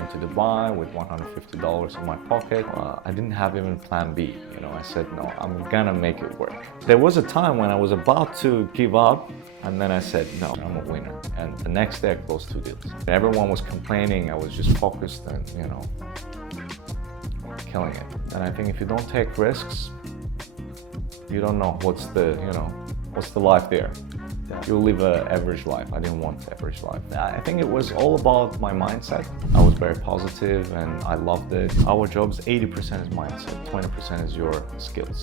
came to Dubai with $150 in my pocket. I didn't have even plan B, I said, no, I'm gonna make it work. There was a time when I was about to give up, and then I said, no, I'm a winner. And the next day I closed 2 deals. Everyone was complaining, I was just focused and, killing it. And I think if you don't take risks, you don't know what's the life there. Yeah. You'll live an average life. I didn't want average life. I think it was all about my mindset. I was very positive and I loved it. Our job's 80% is mindset, 20% is your skills.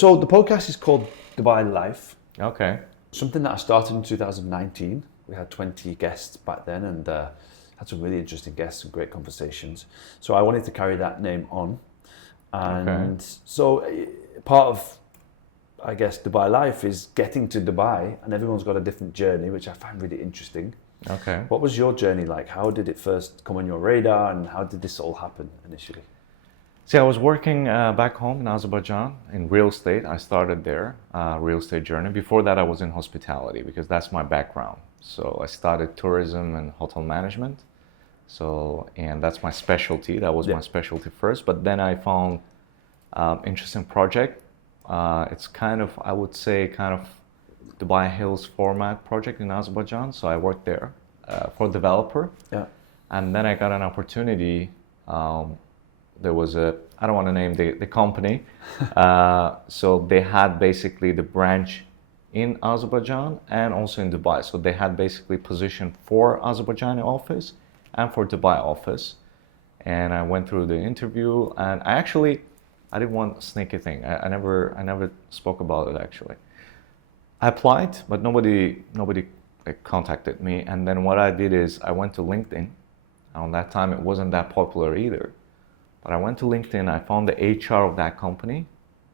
So the podcast is called Dubai Life. Okay. Something that I started in 2019. We had 20 guests back then and had some really interesting guests and great conversations. So I wanted to carry that name on. And so part of, I guess, Dubai Life is getting to Dubai, and everyone's got a different journey, which I find really interesting. Okay. What was your journey like? How did it first come on your radar and how did this all happen initially? See, I was working back home in Azerbaijan in real estate. I started there, real estate journey. Before that, I was in hospitality because that's my background. So I started tourism and hotel management. And that's my specialty. That was my specialty first. But then I found interesting project. It's kind of, I would say, kind of Dubai Hills format project in Azerbaijan. So I worked there for developer. Yeah. And then I got an opportunity. There was I don't want to name the company. So they had basically the branch in Azerbaijan and also in Dubai. So they had basically position for Azerbaijani office and for Dubai office. And I went through the interview and I didn't want a sneaky thing. I never spoke about it actually. I applied, but nobody contacted me. And then what I did is I went to LinkedIn. On that time, it wasn't that popular either. But I went to LinkedIn, I found the HR of that company,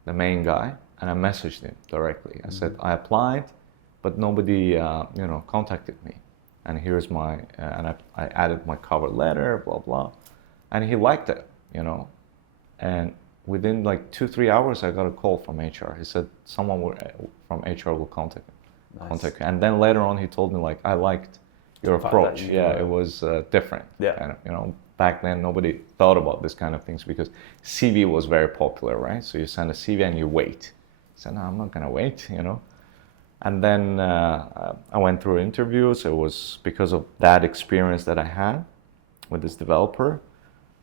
the main guy, and I messaged him directly. I said, I applied, but nobody, contacted me. And here's I added my cover letter, blah, blah. And he liked it, And within like 2-3 hours, I got a call from HR. He said, someone from HR will contact you. And then later on, he told me like, I liked your approach. It was different. Yeah. And, back then, nobody thought about this kind of things because CV was very popular, right? So you send a CV and you wait. I said, no, I'm not gonna wait, And then I went through interviews. It was because of that experience that I had with this developer.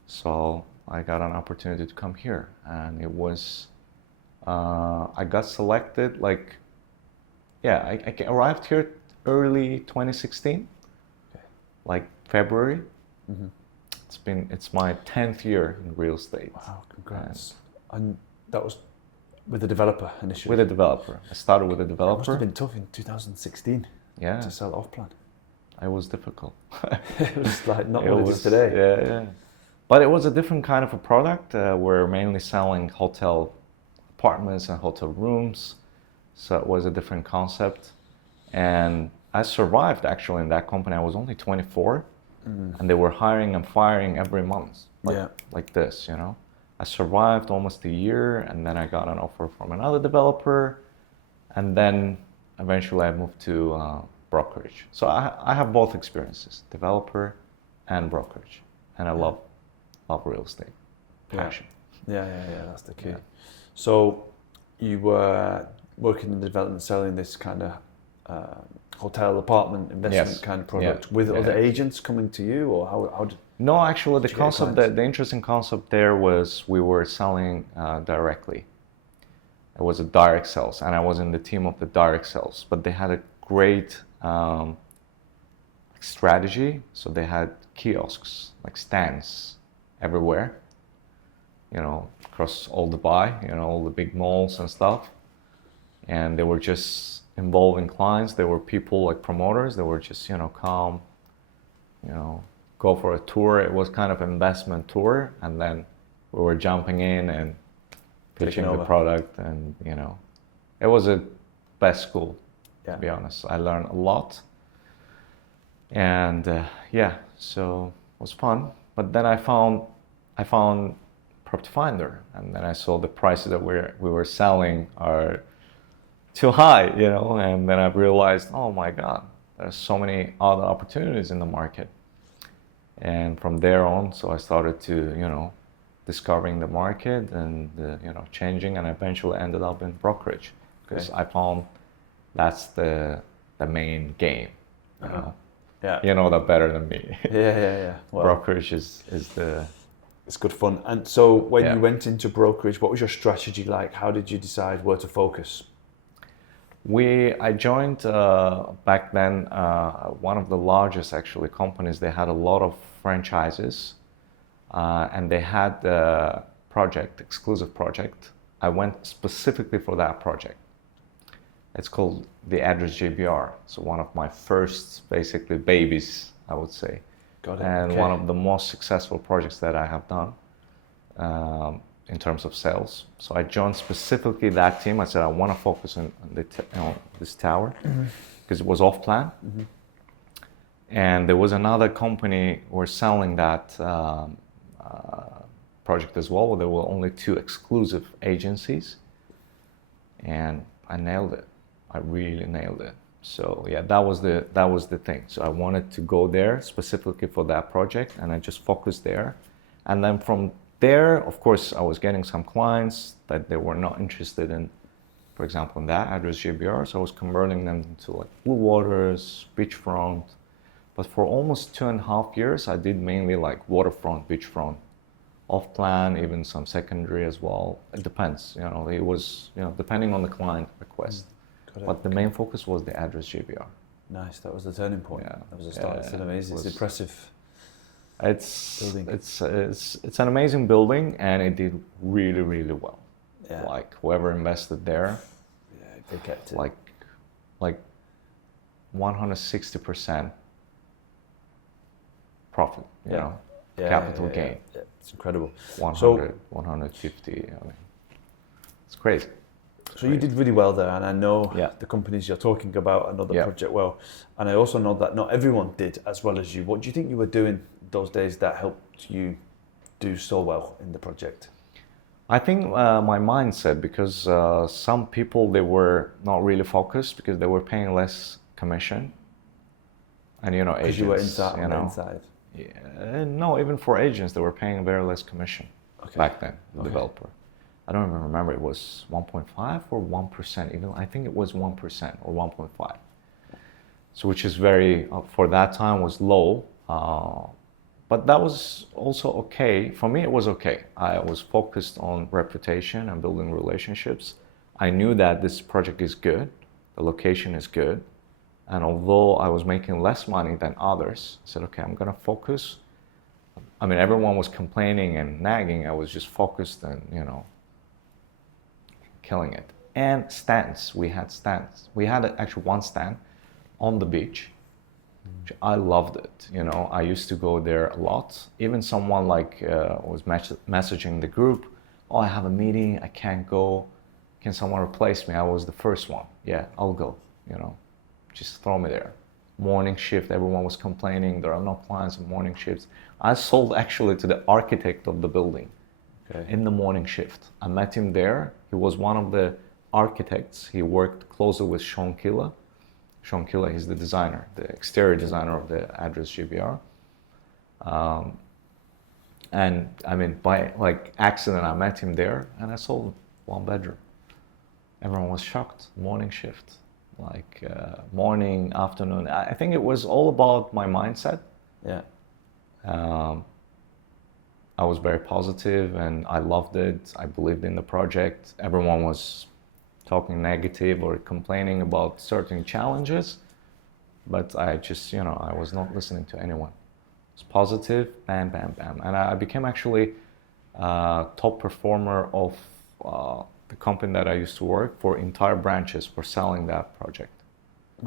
So I got an opportunity to come here. And it was, I got selected I arrived here early 2016, like February. Mm-hmm. It's my 10th year in real estate. Wow, congrats. And that was with the developer initially? With a developer. I started with a developer. It must have been tough in 2016 to sell off plan. It was difficult. It was like not what it is today. Yeah. But it was a different kind of a product. We're mainly selling hotel apartments and hotel rooms. So it was a different concept. And I survived actually in that company. I was only 24. And they were hiring and firing every month, like this, I survived almost a year, and then I got an offer from another developer, and then eventually I moved to brokerage. So I have both experiences, developer and brokerage, and I love real estate, passion. Yeah, that's the key. Yeah. So you were working in the development, selling this kind of hotel, apartment, investment kind of product with other agents coming to you, or how did? No, actually, the concept, the interesting concept there was we were selling directly. It was a direct sales, and I was in the team of the direct sales. But they had a great strategy. So they had kiosks, like stands, everywhere. Across all Dubai, all the big malls and stuff, and they were just involving clients. There were people like promoters. They were just, come, go for a tour. It was kind of an investment tour. And then we were jumping in and pitching the product. And, it was a best school, to be honest. I learned a lot. And so it was fun. But then I found Property Finder. And then I saw the prices that we were selling are too high, you know. And then I realized, oh my God, there's so many other opportunities in the market. And from there on, so I started to, you know, discovering the market and, you know, changing, and eventually ended up in brokerage because I found that's the main game, you know. Yeah. You know that better than me. Yeah. Well, brokerage is the... It's good fun. And so when Yeah. you went into brokerage, what was your strategy like? How did you decide where to focus? I joined back then one of the largest actually companies. They had a lot of franchises, and they had a project, exclusive project. I went specifically for that project. It's called the Address JBR. So one of my first basically babies, I would say. Got it. And Okay. one of the most successful projects that I have done in terms of sales. So I joined specifically that team. I said I want to focus on this tower because it was off plan. And there was another company who were selling that project as well. There were only 2 exclusive agencies, and I nailed it. I really nailed it. So yeah, that was the thing. So I wanted to go there specifically for that project, and I just focused there. And then from there, of course, I was getting some clients that they were not interested in, for example, in that Address JBR. So I was converting them into like Blue Waters, beachfront. But for almost 2.5 years, I did mainly like waterfront, beachfront, off plan, even some secondary as well. It depends, you know. It was, you know, depending on the client request. But the main focus was the Address JBR. Nice, that was the turning point. Yeah. That was the start. It's amazing. It's impressive. Building. It's an amazing building, and it did really, really well. Yeah. Like whoever invested there, Yeah, they kept it. like 160% profit. You know, capital gain. Yeah. It's incredible. 100, 150. I mean, it's crazy. So you did really well there, and I know Yeah. the companies you're talking about and other project well, and I also know that not everyone did as well as you. What do you think you were doing those days that helped you do so well in the project? I think my mindset, because some people, they were not really focused because they were paying less commission, and you know, agents. Because you were inside, you know, inside. Yeah, no, even for agents, they were paying very less commission back then. The developer, I don't even remember. It was 1.5 or 1%. Even I think it was 1% or 1.5. So which is very for that time was low. But that was also okay. For me, it was okay. I was focused on reputation and building relationships. I knew that this project is good, the location is good. And although I was making less money than others, I said, okay, I'm gonna focus. I mean, everyone was complaining and nagging. I was just focused and, you know, killing it. And stands, we had stands. We had actually one stand on the beach. I loved it. You know, I used to go there a lot. Even someone like was messaging the group, oh, I have a meeting, I can't go. Can someone replace me? I was the first one. Yeah, I'll go, you know, just throw me there. Morning shift, everyone was complaining, there are no clients in morning shifts. I sold actually to the architect of the building in the morning shift. I met him there. He was one of the architects. He worked closely with Sean Killa. Sean Killa, he's the designer, the exterior designer of the Address JBR. And I mean, by like accident, I met him there and I sold 1 bedroom. Everyone was shocked. Morning shift, like morning, afternoon. I think it was all about my mindset. Yeah. I was very positive and I loved it. I believed in the project. Everyone was talking negative or complaining about certain challenges, but I just, you know, I was not listening to anyone. It was positive, bam, bam, bam. And I became actually top performer of the company that I used to work for, entire branches for selling that project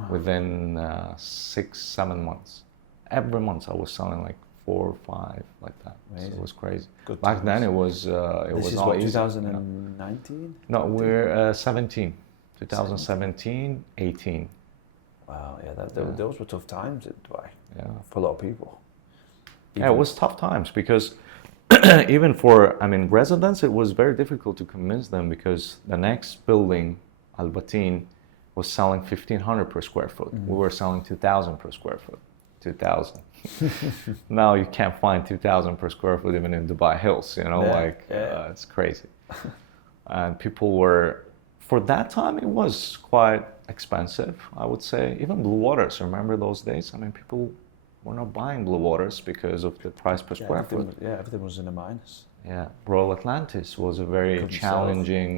within 6-7 months. Every month I was selling like 4 or 5 like that. So it was crazy. Good Back times. Then it was This is not what, easy. 2019? No, we're 17, 2017, 18. Wow, yeah, those were tough times in Dubai. Yeah, for a lot of people. Yeah, it was tough times because even for, I mean, residents, it was very difficult to convince them because the next building, Al Batin, was selling 1,500 per square foot. We were selling 2,000 per square foot. 2,000. Now you can't find 2,000 per square foot even in Dubai Hills, you know, it's crazy. And people were, for that time, it was quite expensive, I would say. Even blue waters, remember those days? I mean, people were not buying blue waters because of the price per square foot. Everything was in a minus. Yeah, Royal Atlantis was a very challenging,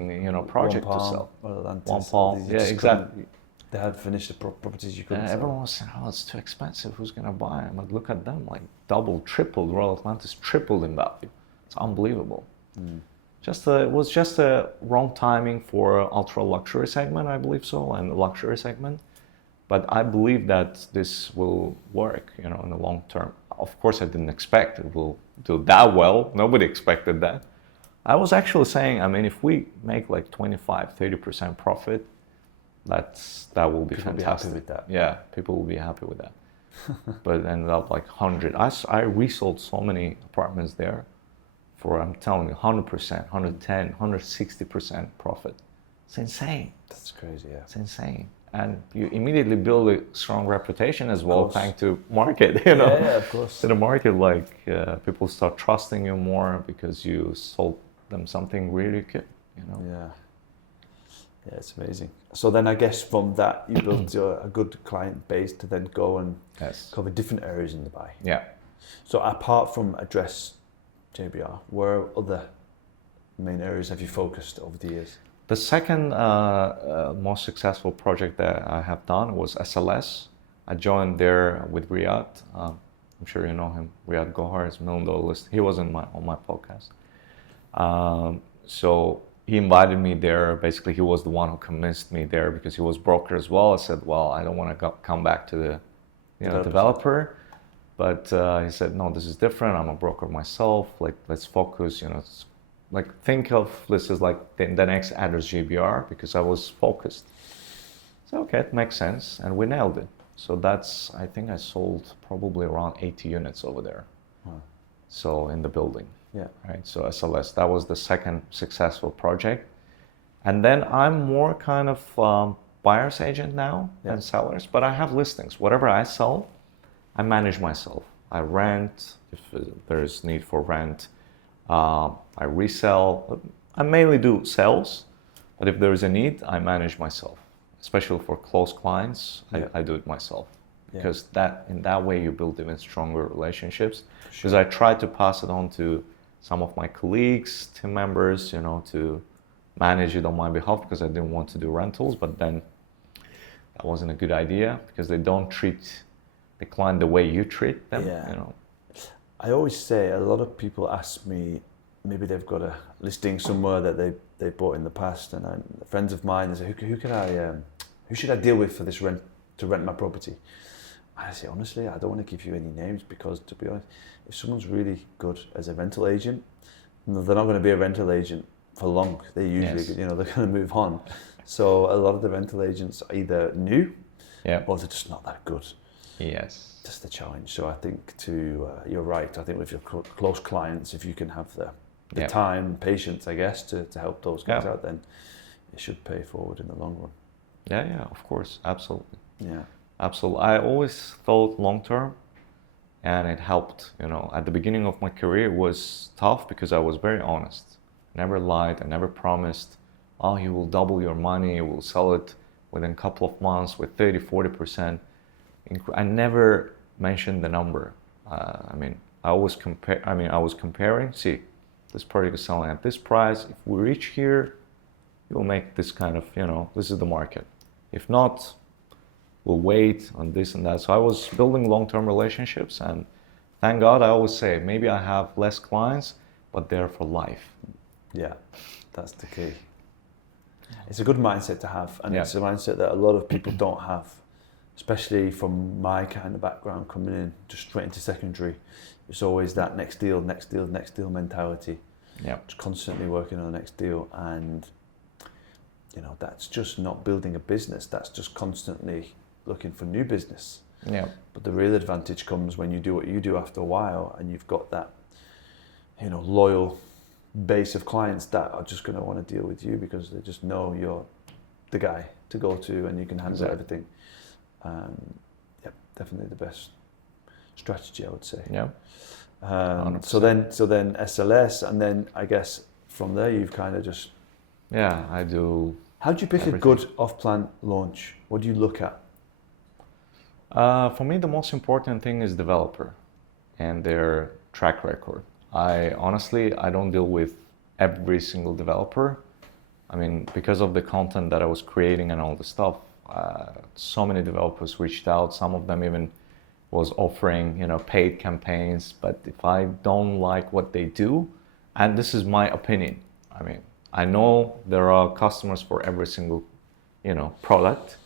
project to sell. Royal Atlantis. One palm, yeah, exactly. They had finished the properties you couldn't sell. Everyone was saying, oh, it's too expensive, who's going to buy them? But look at them, like double, tripled. Royal Atlantis tripled in value. It's unbelievable. It was just a wrong timing for ultra luxury segment, I believe so, and the luxury segment. But I believe that this will work, in the long term. Of course, I didn't expect it will do that well. Nobody expected that. I was actually saying, I mean, if we make like 25, 30% profit, that will be People fantastic. will be happy with that. Yeah, people will be happy with that. But it ended up like 100. I resold so many apartments there for, I'm telling you, 100%, 110, 160% profit. It's insane. That's crazy, yeah. It's insane. And you immediately build a strong reputation as well, thanks to market, Yeah, of course. To the market, people start trusting you more because you sold them something really good, Yeah. Yeah, it's amazing. So then I guess from that, you built a good client base to then go and cover different areas in Dubai. Yeah. So apart from Address JBR, where other main areas have you focused over the years? The second most successful project that I have done was SLS. I joined there with Riyadh. I'm sure you know him. Riyadh Gohar is $1 million list. He was on my podcast. So he invited me there. Basically, he was the one who convinced me there because he was broker as well. I said, well, I don't want to come back to the developer. But he said, no, this is different. I'm a broker myself. Let's focus, think of this as like the next Address GBR because I was focused. So, okay, it makes sense. And we nailed it. So I think I sold probably around 80 units over there. Wow. So in the building. Yeah. Right. So SLS, that was the second successful project. And then I'm more kind of buyer's agent now than sellers, but I have listings. Whatever I sell, I manage myself. I rent if there is need for rent. I resell. I mainly do sales, but if there is a need, I manage myself. Especially for close clients, I do it myself. Because in that way you build even stronger relationships. Because I try to pass it on to some of my colleagues, team members, to manage it on my behalf because I didn't want to do rentals. But then that wasn't a good idea because they don't treat the client the way you treat them. I always say, a lot of people ask me, maybe they've got a listing somewhere that they bought in the past, and friends of mine, they say, who should I deal with for this to rent my property? And I say, honestly, I don't want to give you any names because, to be honest, if someone's really good as a rental agent, they're not going to be a rental agent for long. They usually, they're going to move on. So a lot of the rental agents are either new or they're just not that good. Yes. That's the challenge. So I think you're right. I think with your close clients, if you can have the time and patience, I guess, to help those guys out, then it should pay forward in the long run. Yeah, of course. Absolutely. Yeah. Absolutely. I always thought long term and it helped. At the beginning of my career, it was tough because I was very honest. Never lied. I never promised, oh, you will double your money, you will sell it within a couple of months with 30, 40%. I never mentioned the number. I was comparing, see, this project is selling at this price. If we reach here, you'll make this kind of, this is the market. If not, we'll wait on this and that. So I was building long-term relationships, and thank God, I always say, maybe I have less clients, but they're for life. Yeah, that's the key. It's a good mindset to have, and it's a mindset that a lot of people don't have, especially from my kind of background, coming in just straight into secondary. It's always that next deal mentality. Yeah. Just constantly working on the next deal, and that's just not building a business. That's just constantly looking for new business. Yeah. But the real advantage comes when you do what you do after a while, and you've got that, loyal base of clients that are just going to want to deal with you because they just know you're the guy to go to, and you can handle Exactly. everything. Yep, definitely the best strategy, I would say. Yeah. So then SLS, and then I guess from there you've kind of just. Yeah, I do. How do you pick everything. a good off-plan launch? What do you look at? For me, the most important thing is developer and their track record. I don't deal with every single developer. I mean, because of the content that I was creating and all the stuff, so many developers reached out. Some of them even was offering, paid campaigns. But if I don't like what they do, and this is my opinion, I mean, I know there are customers for every single, product,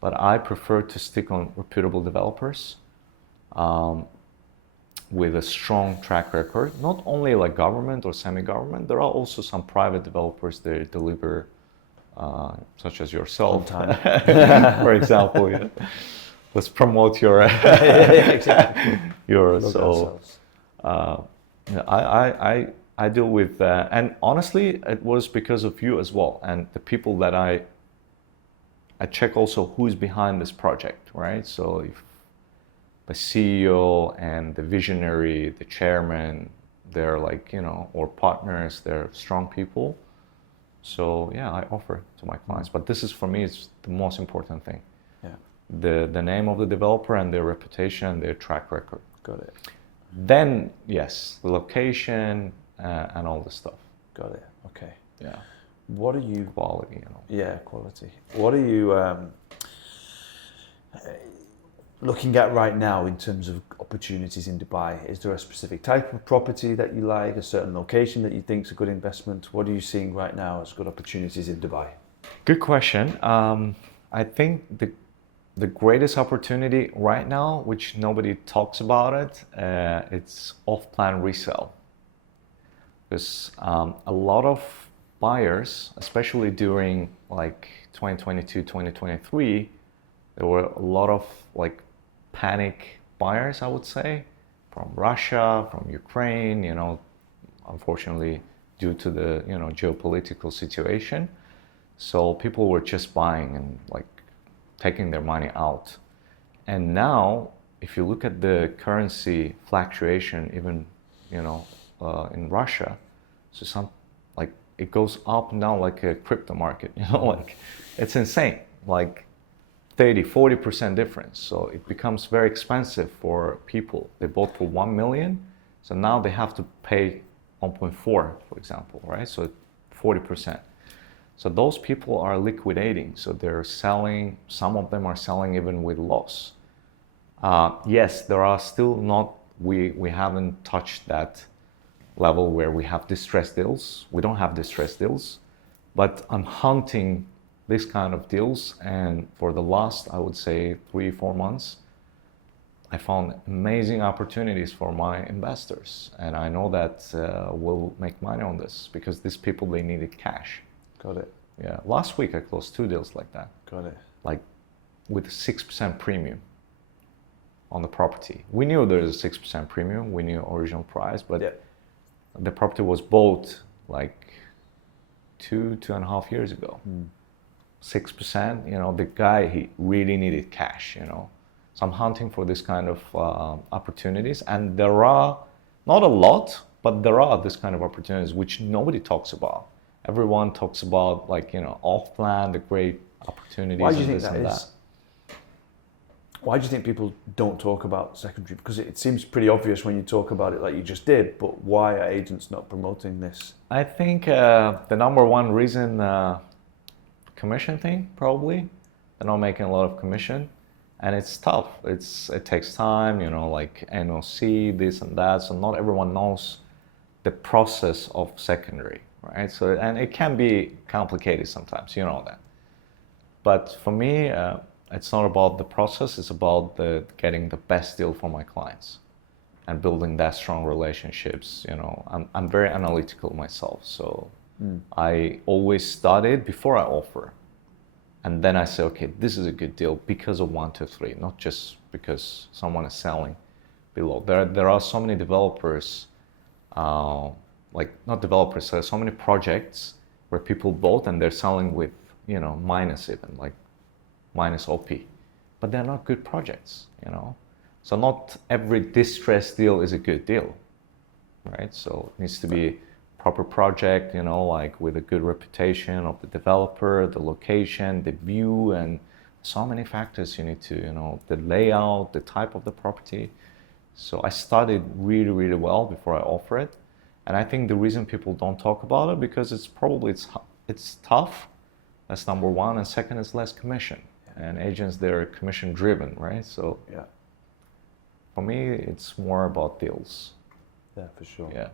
but I prefer to stick on reputable developers with a strong track record. Not only like government or semi-government, there are also some private developers that deliver, such as yourself, On time. for example. Yeah. Let's promote your Exactly. yours. Look So ourselves. I deal with, and honestly, it was because of you as well, and the people that I check also who is behind this project, right? So if the CEO and the visionary, the chairman, they're like, or partners, they're strong people. So yeah, I offer to my clients, but this is for me, it's the most important thing. Yeah. The name of the developer and their reputation, their track record. Got it. Then yes, the location and all the stuff. Got it. Okay. Yeah. What are you? Quality, Yeah, quality. What are you looking at right now in terms of opportunities in Dubai? Is there a specific type of property that you like, a certain location that you think is a good investment? What are you seeing right now as good opportunities in Dubai? Good question. I think the greatest opportunity right now, which nobody talks about it, it's off-plan resale. There's a lot of buyers, especially during like 2022, 2023, there were a lot of like panic buyers, I would say, from Russia, from Ukraine, unfortunately due to the, geopolitical situation. So people were just buying and like taking their money out. And now, if you look at the currency fluctuation, even, in Russia, so it goes up and down like a crypto market, like it's insane, like 30-40% difference. So it becomes very expensive for people. They bought for 1 million, so now they have to pay 1.4, for example, right? So 40%. So those people are liquidating. So they're selling, some of them are selling even with loss. Yes, there are still not, we haven't touched that level where we have distressed deals. We don't have distressed deals, but I'm hunting this kind of deals. And for the last, I would say 3-4 months, I found amazing opportunities for my investors. And I know that we'll make money on this because these people, they needed cash. Got it. Yeah, last week I closed 2 deals like that. Got it. Like with 6% premium on the property. We knew there was a 6% premium. We knew original price, but Yeah. the property was bought like 2.5 years ago. 6%, the guy, he really needed cash, So I'm hunting for this kind of opportunities, and there are not a lot, but there are this kind of opportunities which nobody talks about. Everyone talks about like, off-plan, the great opportunities. Why do you and think this that and is? Why do you think people don't talk about secondary? Because it seems pretty obvious when you talk about it like you just did, but why are agents not promoting this? I think the number one reason, commission thing, probably. They're not making a lot of commission, and it's tough. It takes time, like NOC, this and that. So not everyone knows the process of secondary, right? So, and it can be complicated sometimes, that. But for me, it's not about the process. It's about getting the best deal for my clients and building that strong relationships. I'm very analytical myself, so I always study it before I offer, and then I say, okay, this is a good deal because of 1, 2, 3, not just because someone is selling below. There are so many developers, like not developers. There are so many projects where people bought and they're selling with minus even, like minus OP. But they're not good projects, So not every distressed deal is a good deal, right? So it needs to be a proper project, like with a good reputation of the developer, the location, the view, and so many factors you need to, the layout, the type of the property. So I studied really, really well before I offer it. And I think the reason people don't talk about it because it's tough. That's number one. And second, it's less commission. And agents, they're commission driven, right? So yeah, for me, it's more about deals. Yeah, for sure. Yeah.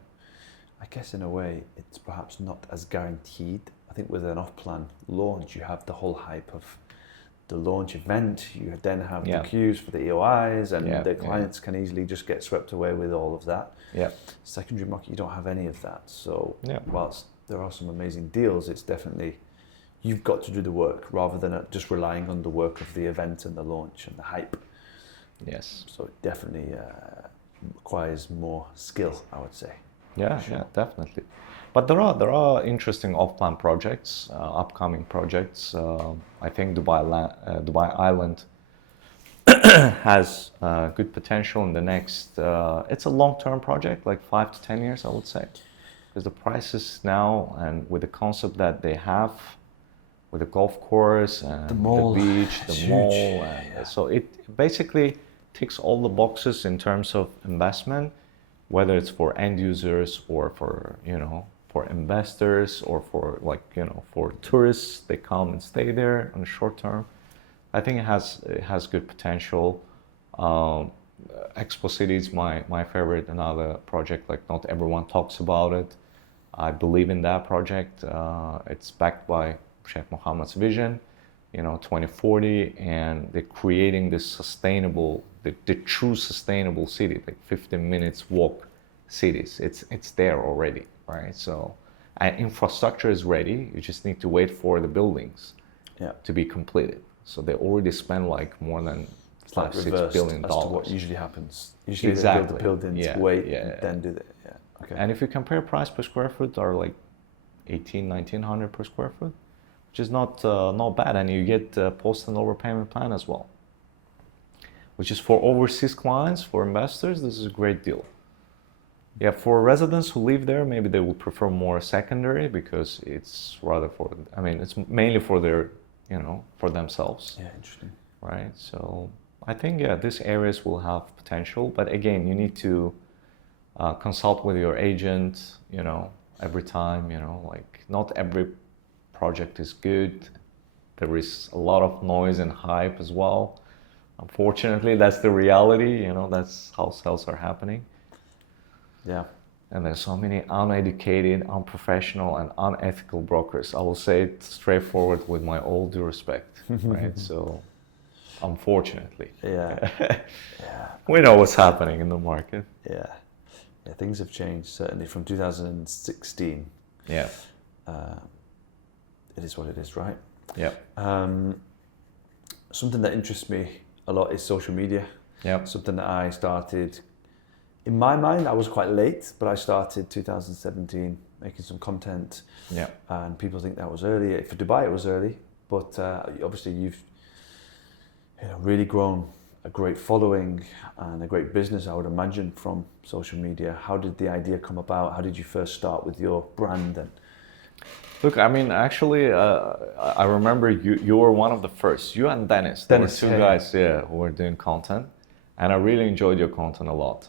I guess in a way, it's perhaps not as guaranteed. I think with an off-plan launch, you have the whole hype of the launch event. You then have the queues for the EOIs, and the clients can easily just get swept away with all of that. Yeah. Secondary market, you don't have any of that. So whilst there are some amazing deals, it's definitely, you've got to do the work rather than just relying on the work of the event and the launch and the hype. Yes. So it definitely requires more skill, I would say. Yeah, definitely. But there are interesting off-plan projects, upcoming projects. I think Dubai Island has good potential in the next. It's a long-term project, like 5 to 10 years, I would say, because the prices now and with the concept that they have, with the golf course and the beach, the mall, and so it basically ticks all the boxes in terms of investment, whether it's for end users or for for investors or for for tourists. They come and stay there on the short term. I think it has good potential. Expo City is my favorite, another project. Like not everyone talks about it. I believe in that project. It's backed by Sheikh Mohammed's vision, 2040, and they're creating this sustainable, the true sustainable city, like 15 minutes walk cities. It's there already, right? So, and infrastructure is ready. You just need to wait for the buildings to be completed. So they already spent like more than $5-6 billion. As to what usually happens. Usually they build the buildings, and then do that. Yeah. Okay. And if you compare price per square foot, are like 1,800-1,900 per square foot, which is not bad, and you get post and overpayment plan as well, which is for overseas clients, for investors. This is a great deal. Yeah, for residents who live there, maybe they would prefer more secondary because it's rather it's mainly for their, for themselves. Yeah, interesting. Right. So I think these areas will have potential, but again, you need to consult with your agent, every time, like not every project is good. There is a lot of noise and hype as well. Unfortunately, that's the reality, that's how sales are happening. Yeah. And there's so many uneducated, unprofessional, and unethical brokers. I will say it straightforward with my all due respect, right? So, unfortunately. Yeah. We know what's happening in the market. Yeah. Things have changed, certainly from 2016. Yeah. It is what it is, right? Yeah. Something that interests me a lot is social media. Yeah. Something that I started, in my mind, I was quite late, but I started 2017 making some content. Yeah. And people think that was early. For Dubai, it was early, but obviously you've really grown a great following and a great business, I would imagine, from social media. How did the idea come about? How did you first start with your brand? And look, actually, I remember you were one of the first. You and Dennis. There were two guys, who were doing content, and I really enjoyed your content a lot.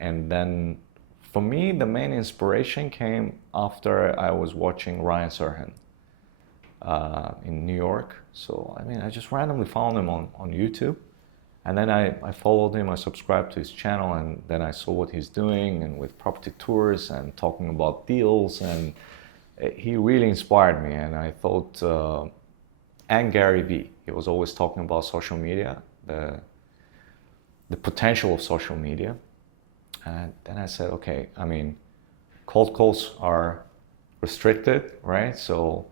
And then, for me, the main inspiration came after I was watching Ryan Serhant in New York. So, I just randomly found him on YouTube. And then I followed him, I subscribed to his channel, and then I saw what he's doing and with property tours and talking about deals, and he really inspired me. And I thought, and Gary Vee, he was always talking about social media, the potential of social media. And then I said, okay, cold calls are restricted, right? So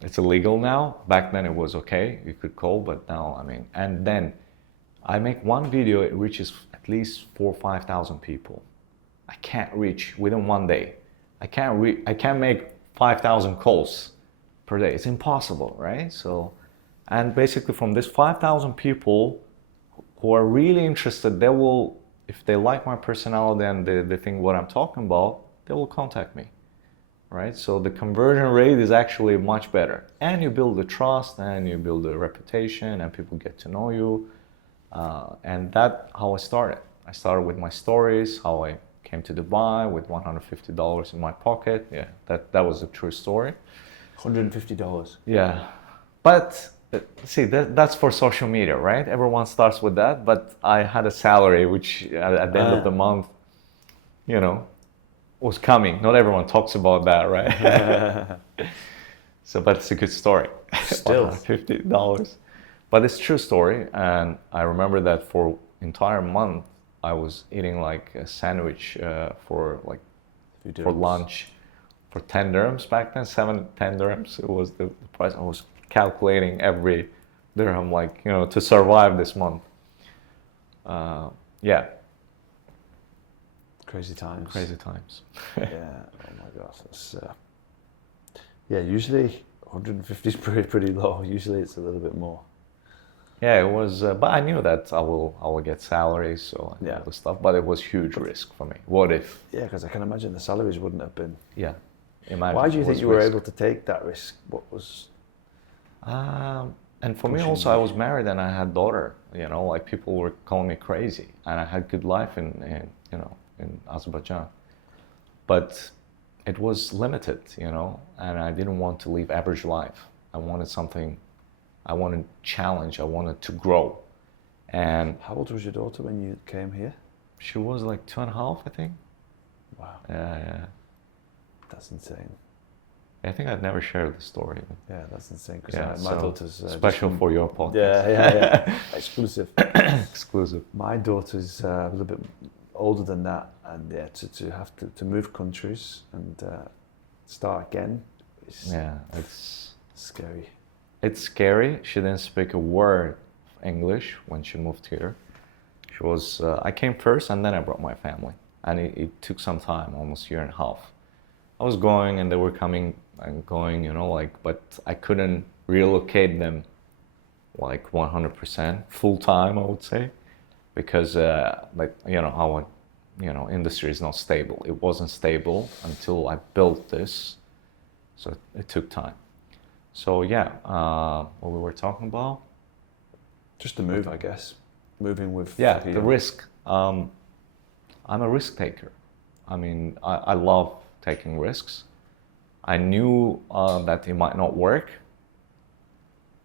it's illegal now. Back then it was okay, you could call, but now, and then I make one video, it reaches at least 4,000 or 5,000 people. I can't reach within one day. I can't make 5,000 calls per day. It's impossible, right? So, and basically from this 5,000 people who are really interested, they will, if they like my personality and they think what I'm talking about, they will contact me, right? So the conversion rate is actually much better. And you build the trust and you build a reputation and people get to know you. And that's how I started. I started with my stories, how I came to Dubai with $150 in my pocket. Yeah, that was a true story. $150. Yeah, but see, that's for social media, right? Everyone starts with that, but I had a salary which at the end of the month, you know, was coming. Not everyone talks about that, right? So, but it's a good story. Still. $50. But it's a true story, and I remember that for entire month, I was eating like a sandwich for lunch for 10 dirhams back then, 10 dirhams. It was the price. I was calculating every dirham, like, you know, to survive this month. Yeah. Crazy times. Crazy times. Yeah. Oh my gosh. That's, yeah. Usually 150 is pretty low. Usually it's a little bit more. Yeah, it was, but I knew that I will get salaries, so and all the stuff. But it was huge risk for me. What if? Yeah, because I can imagine the salaries wouldn't have been. Yeah, imagine. Why do you think you were able to take that risk? What was? And for me also, I was married and I had daughter. You know, like people were calling me crazy, and I had good life in Azerbaijan, but it was limited, you know, and I didn't want to live average life. I wanted something. I wanted challenge. I wanted to grow. And how old was your daughter when you came here? She was like 2.5, I think. Wow. Yeah. That's insane. I think I'd never shared the story. Yeah, that's insane. Because my daughter's special for your podcast. Yeah. Exclusive. Exclusive. My daughter's a little bit older than that, and to have to move countries and start again. It's scary. It's scary. She didn't speak a word of English when she moved here. She was. I came first, and then I brought my family, and it took some time, almost a year and a half. I was going, and they were coming and going, you know, like, but I couldn't relocate them, like 100% full time, I would say, because like, you know, our, you know, industry is not stable. It wasn't stable until I built this, so it took time. So yeah, what we were talking about? Just the move, I guess. Moving with the risk. I'm a risk taker. I mean, I love taking risks. I knew that it might not work,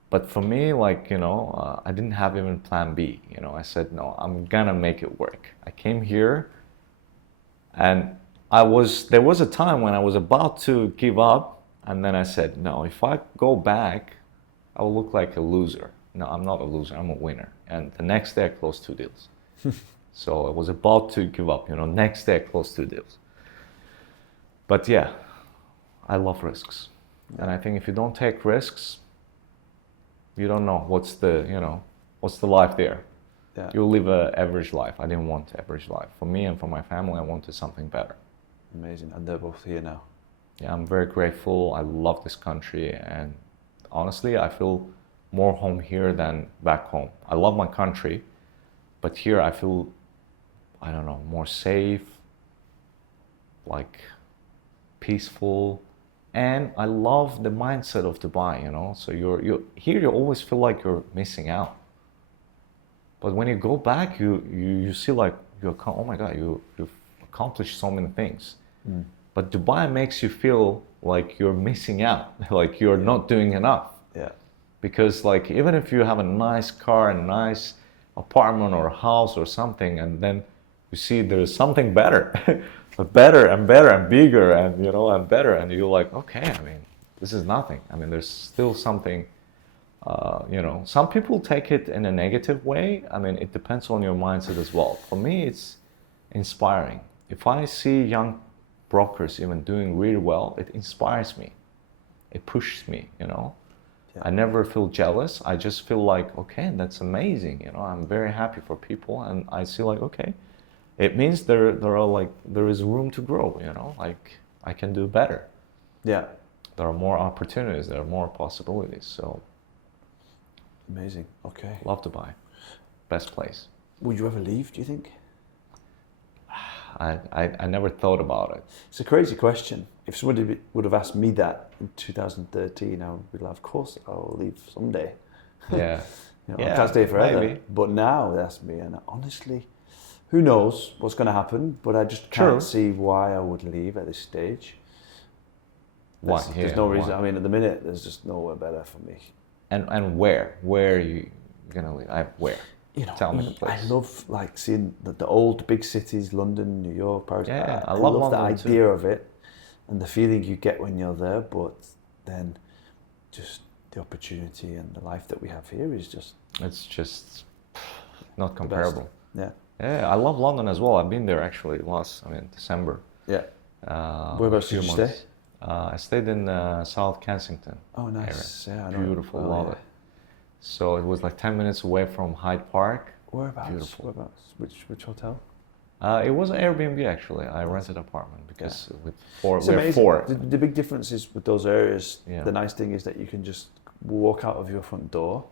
but for me, like, you know, I didn't have even plan B. You know, I said, no, I'm gonna make it work. I came here, and there was a time when I was about to give up. And then I said, no, if I go back, I will look like a loser. No, I'm not a loser, I'm a winner. And the next day I closed 2 deals. So I was about to give up, you know, next day I closed 2 deals. But yeah, I love risks. And I think if you don't take risks, you don't know what's the life there. Yeah. You'll live an average life. I didn't want average life. For me and for my family, I wanted something better. Amazing. And they're both here now. Yeah, I'm very grateful. I love this country, and honestly, I feel more home here than back home. I love my country, but here I feel, I don't know, more safe, like peaceful, and I love the mindset of Dubai, you know. So you're here, you always feel like you're missing out. But when you go back, you see like oh my God, you've accomplished so many things. Mm. But Dubai makes you feel like you're missing out, like you're not doing enough. Yeah. Because like even if you have a nice car, a nice apartment or a house or something, and then you see there's something better, better and better and bigger and, you know, and better, and you're like, okay, I mean, this is nothing. I mean, there's still something, you know, some people take it in a negative way. I mean, it depends on your mindset as well. For me, it's inspiring. If I see young brokers even doing really well, it inspires me. It pushes me, you know. Yeah. I never feel jealous. I just feel like, okay, that's amazing. You know, I'm very happy for people, and I see like, okay, it means there is room to grow. You know, like I can do better. Yeah. there are more opportunities, there are more possibilities. So Amazing. Okay. love Dubai, best place. Would you ever leave, do you think? I never thought about it. It's a crazy question. If somebody would have asked me that in 2013, I would be like, of course I'll leave someday. Yeah. I can't stay forever. Maybe. But now they ask me, and honestly, who knows what's going to happen? But I just can't see why I would leave at this stage. Why? There's no reason. I mean, at the minute, there's just nowhere better for me. And where? Where are you gonna live? Where? Tell me the place. I love like seeing the old big cities, London, New York, Paris. Yeah, I love love the London idea too. of it and the feeling you get when you're there. But then, just the opportunity and the life that we have here is just. It's just not comparable. Yeah. Yeah, I love London as well. I've been there actually December. Yeah. Whereabouts did you stay? I stayed in South Kensington. Oh, nice. Area. Yeah, I know. Beautiful, love it. So it was like 10 minutes away from Hyde Park. Whereabouts? Beautiful. Whereabouts? Which hotel? It was an Airbnb actually. I rented an apartment because with four, It's we're amazing. four. The big difference is with those areas. Yeah. The nice thing is that you can just walk out of your front door.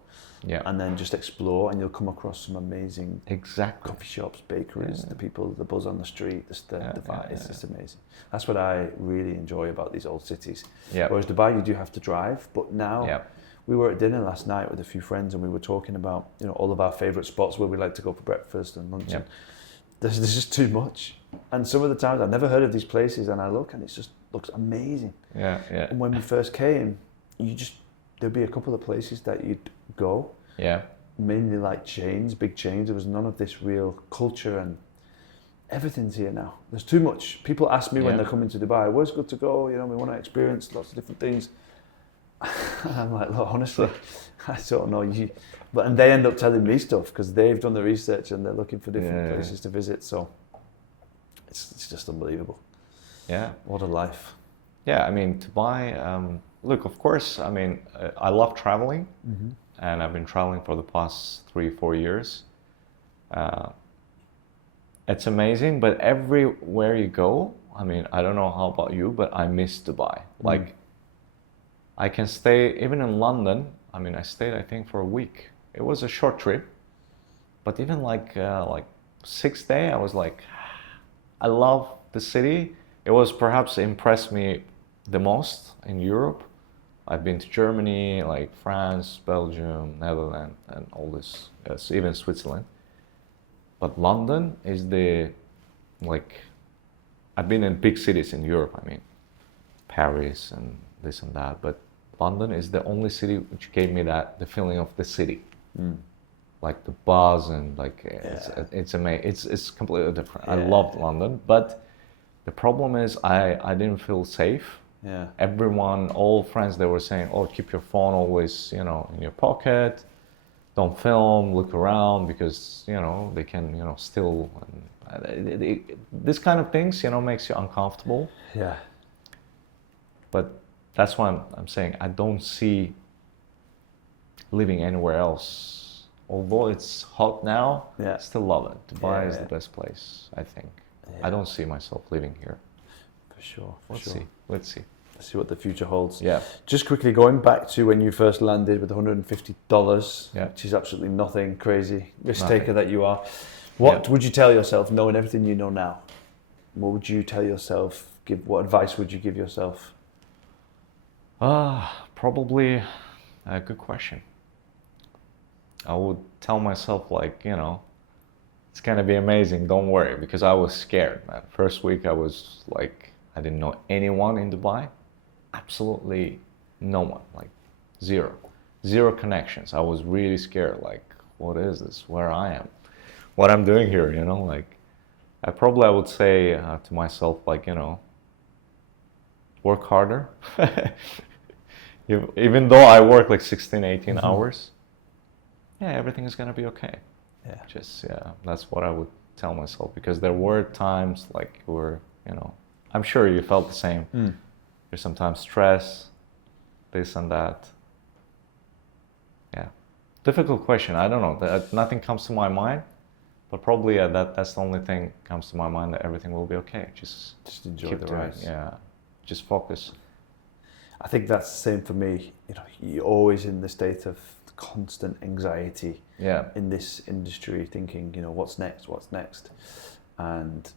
Yeah. And then just explore, and you'll come across some amazing Exactly. coffee shops, bakeries, the people, the buzz on the street, the vibe. It's just amazing. That's what I really enjoy about these old cities. Yeah. Whereas Dubai, you do have to drive, but now Yeah. we were at dinner last night with a few friends, and we were talking about all of our favourite spots where we like to go for breakfast and lunch. Yeah. And there's just too much, and some of the times I've never heard of these places, and I look, and it just looks amazing. Yeah. Yeah. And when we first came, there'd be a couple of places that you'd go. Yeah. Mainly like chains, big chains. There was none of this real culture, and everything's here now. There's too much. People ask me when they're coming to Dubai, where's good to go? We want to experience lots of different things. And I'm like, look, honestly, I don't know you. And they end up telling me stuff because they've done the research and they're looking for different places to visit. So it's just unbelievable. Yeah. What a life. Yeah, I mean, Dubai, look, of course, I mean, I love traveling, and I've been traveling for the past 3-4 years. It's amazing, but everywhere you go, I mean, I don't know how about you, but I miss Dubai. Like, I can stay, even in London, I mean, I stayed, I think, for a week. It was a short trip, but even like 6th day, I was like, I love the city. It was perhaps impressed me the most in Europe. I've been to Germany, like France, Belgium, Netherlands, and all this, even Switzerland. But London is I've been in big cities in Europe, I mean, Paris and this and that, but London is the only city which gave me the feeling of the city. Like the buzz and it's amazing. It's completely different. I loved London, but the problem is I didn't feel safe. Yeah. Everyone, all friends, they were saying, "Oh, keep your phone always, in your pocket. Don't film. Look around because they can, steal." And this kind of things, makes you uncomfortable. Yeah. But that's why I'm saying I don't see living anywhere else. Although it's hot now, I still love it. Dubai is the best place, I think. I don't see myself living here. For sure. Let's see. Let's see what the future holds. Yeah. Just quickly going back to when you first landed with $150, Yeah. which is absolutely nothing crazy. Risk Nothing. taker that you are. What would you tell yourself, knowing everything you know now? What would you tell yourself? What advice would you give yourself? Probably a good question. I would tell myself it's gonna be amazing, don't worry, because I was scared, man. First week I was like, I didn't know anyone in Dubai. Absolutely no one, like zero connections. I was really scared, like, what is this, where I am, what I'm doing here, I would say to myself, work harder. Even though I work like 16-18 hours, everything is gonna be okay. That's what I would tell myself, because there were times like I'm sure you felt the same. There's sometimes stress, this and that. Difficult question. I don't know. Nothing comes to my mind, but probably that's the only thing comes to my mind, that everything will be okay. Just enjoy keep the doing, ride. just focus. I think that's the same for me. You know, you're always in the state of constant anxiety Yeah. in this industry, thinking, you know, what's next, and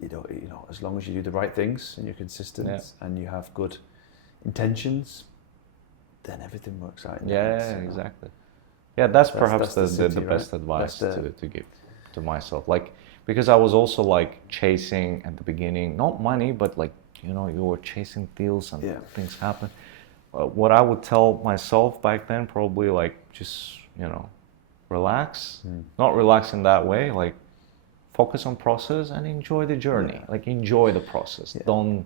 you know, as long as you do the right things and you're consistent and you have good intentions, then everything works out. In the end, Yeah, so exactly. Yeah, that's perhaps the city, the right? best advice That's to give to myself. Like, because I was also like chasing at the beginning, not money, but like, you know, you were chasing deals and things happen. What I would tell myself back then, probably like, just, you know, relax. Not relax in that way, like focus on process and enjoy the journey. Like, enjoy the process. Don't,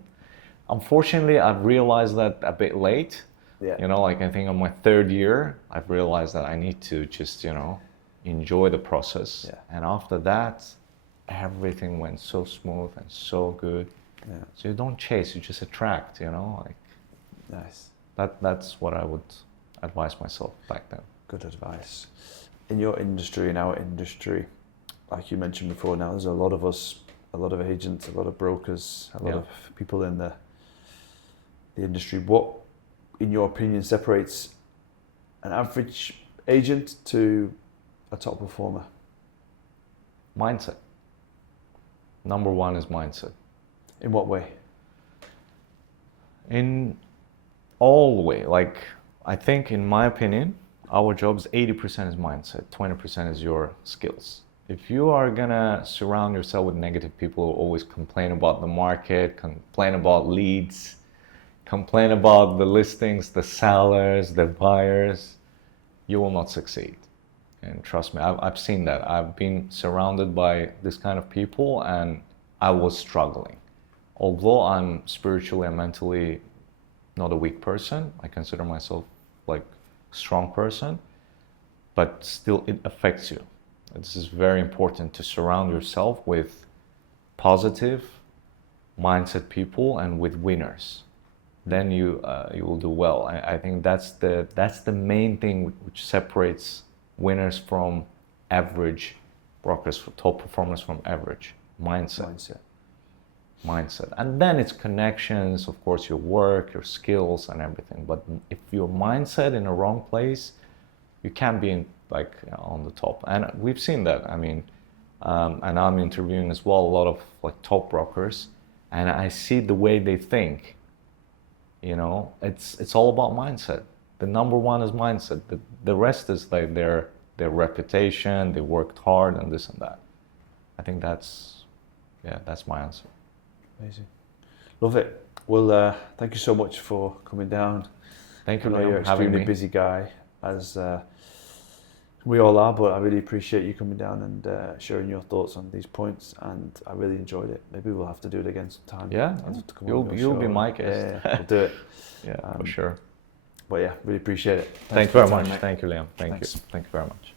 unfortunately, I've realized that a bit late. You know, like, I think on my third year, I've realized that I need to just, you know, enjoy the process. And after that, everything went so smooth and so good. So you don't chase, you just attract, you know, like. Nice. That's what I would advise myself back then. Good advice. In your industry, in our industry, like you mentioned before, now there's a lot of us, a lot of agents, a lot of brokers, a lot of people in the industry. What, in your opinion, separates an average agent to a top performer? Mindset. Number one is mindset. In what way? In all the way. Like, I think, in my opinion, our job is 80% is mindset, 20% is your skills. If you are gonna surround yourself with negative people who always complain about the market, complain about leads, complain about the listings, the sellers, the buyers, you will not succeed. And trust me, I've seen that. I've been surrounded by this kind of people and I was struggling. Although I'm spiritually and mentally not a weak person, I consider myself like a strong person, but still it affects you. This is very important, to surround yourself with positive mindset people and with winners. Then you will do well. I think that's the main thing which separates winners from average brokers, top performers from average. Mindset. And then it's connections, of course, your work, your skills and everything. But if your mindset in a wrong place, you can't be like on the top. And we've seen that. I mean, and I'm interviewing as well a lot of like top brokers, and I see the way they think. You know, it's all about mindset. The number one is mindset. The rest is like their reputation. They worked hard and this and that. I think that's my answer. Amazing. Love it. Well, thank you so much for coming down. Thank you, I know you're for having extremely me. busy guy, as we all are, but I really appreciate you coming down and sharing your thoughts on these points, and I really enjoyed it. Maybe we'll have to do it again sometime. Yeah, you'll be my guest. Yeah, we'll do it. Yeah, for sure. But yeah, really appreciate it. Thank you very much. Thank you, Liam. Thank you very much.